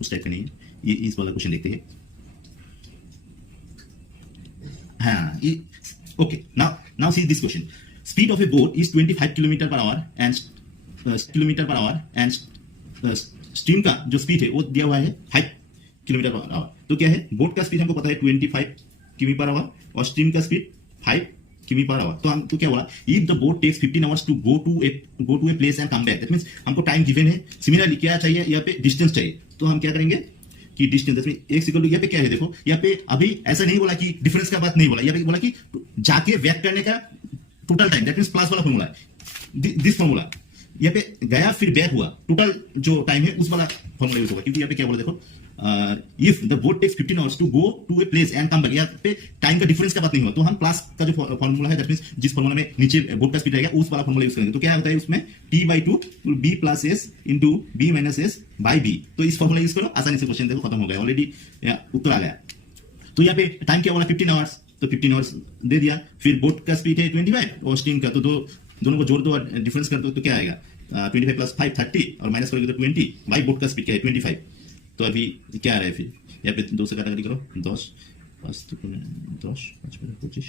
उस टाइप का नहीं है ये। इस वाला क्वेश्चन देखते हैं। हाँ ये okay. Now see this question. Speed of a boat is 25 kilometre per hour and stream का जो स्पीड है वो दिया हुआ है 5 किलोमीटर पर आवर। तो क्या है, बोट का स्पीड हमको पता है 25 किमी पर आवर और स्ट्रीम का स्पीड 5 किमी पर आवर। तो हम तो क्या बोला, if the boat takes 15 hours to go to a place and come back, that means हमको टाइम गिवन है। सिमिलरली क्या चाहिए, यहाँ पे डिस्टेंस चाहिए। तो हम क्या करेंगे कि डिस्टेंस में x इक्वल टू, यहाँ पे क्या है देखो, यहाँ पे अभी ऐसा नहीं बोला कि डिफरेंस का बात नहीं बोला, यहाँ पे बोला कि जाके बैक करने का total time, that means plus वाला फॉर्मूला है, दिस फॉर्मूला। यहाँ पे गया फिर बैक हुआ, टोटल जो टाइम है उस वाला फॉर्मूला यूज होगा। क्योंकि यहाँ पे क्या बोला देखो, if the boat takes 15 hours to go to a place and come back, यहाँ पे टाइम का डिफरेंस का बात नहीं हुआ। तो हम प्लस का जो फॉर्मूला है, दैट मींस जिस फॉर्मूला में नीचे बोट का स्पीड रहेगा उस वाला फॉर्मूला यूज करेंगे। तो क्या होता है उसमें t/2 b plus s into b minus s by b। तो इस फॉर्मूला यूज करो, आसानी से क्वेश्चन देखो खत्म हो गया, ऑलरेडी उत्तर आ गया। तो यहाँ पे टाइम क्या बोला 15 आवर्स, तो 15 आवर्स दे दिया। फिर बोट का स्पीड है 25 और स्टीम का, तो दोनों को जोड़ दो और डिफरेंस कर दो, तो क्या आएगा 25 प्लस 5 30 और माइनस करोगे तो 20 बाई बोट का स्पीड क्या है 25। तो अभी क्या आ रहा है, फिर यहाँ पे 2 से काटाकाटी करो, 10 5 10 5 25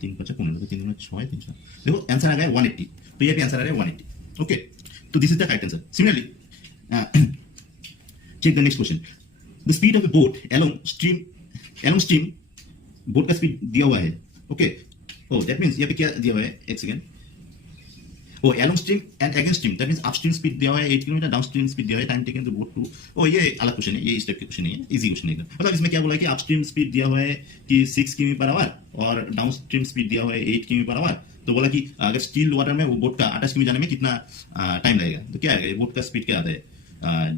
3 5 15 3 6 3 6, देखो आंसर आ गया 180। तो ये भी आंसर आ रहा है 180। ओके, तो this is the correct answer. Similarly check the next question. The speed of a boat along stream, boat का स्पीड दिया हुआ है। ओके, ओ दैट मींस यहाँ पे क्या दिया हुआ है, एक सेकंड, ओ along stream and against stream, that means upstream speed दिया हुआ है 8 किलोमीटर, डाउनस्ट्रीम स्पीड दिया हुआ है time taken to boat two. ओ ये अलग क्वेश्चन है, ये इस टाइप के क्वेश्चन नहीं है, इजी क्वेश्चन है। मतलब इसमें क्या बोला है कि अपस्ट्रीम स्पीड दिया हुआ है कि 6 किमी पर आवर और डाउनस्ट्रीम स्पीड दिया हुआ है 8 किमी पर आवर। तो बोला कि अगर स्टील वाटर में वो बोट का 28 किमी जाने में कितना टाइम लगेगा। तो क्या है, बोट का स्पीड क्या आता है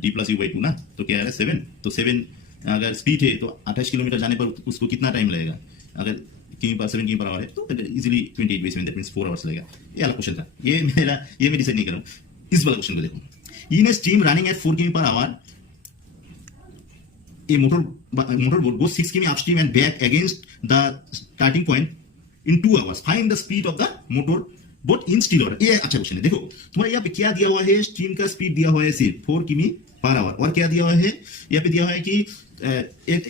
d+u/2 ना, तो क्या है 7। तो 7 अगर स्पीड है तो 28 किलोमीटर जाने पर उसको कितना टाइम लगेगा, अगर 7 किमी पर आवर है तो इजीली 28/7, दैट मींस 4 आवर्स लगेगा। ये अलग क्वेश्चन था, ये मैं डिसाइड नहीं कर रहा हूँ। इस वाला क्वेश्चन को देखो, इन ए स्ट्रीम रनिंग एट 4 किमी पर आवर ए मोटर बोट गोes 6 किमी upstream and back against the starting point in 2 hours, find the speed of the motor boat in still water. ये अच्छा क्वेश्चन है। देखो तुम्हारे यहाँ पे क्या दिया हुआ है, स्ट्रीम का स्पीड दिया हुआ है सिर्फ 4 किमी पर आवर, और क्या दिया हुआ है, यहाँ पे दिया हुआ है कि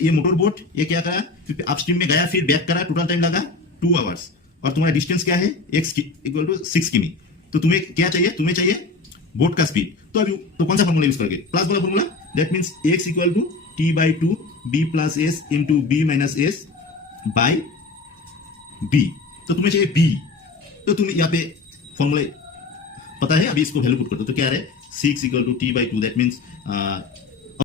ये मोटर बोट ये क्या करा, अपस्ट्रीम में गया फिर बैक करा, टोटल टाइम लगा 2 आवर्स, और तुम्हारा डिस्टेंस क्या है x इक्वल टू 6 किमी। तो तुम्हें क्या चाहिए, तुम्हें चाहिए बोट का स्पीड। तो अभी तो कौन सा फॉर्मूला यूज करोगे, प्लस वाला formula, that means x equal to t/2 b plus s into b minus s by b। तो तुम्हें चाहिए b, तो तुम्हें यहाँ पे फॉर्मूला पता है, अभी इसको वैल्यू पुट कर दो। तो क्या है 6 equal to t/2, that means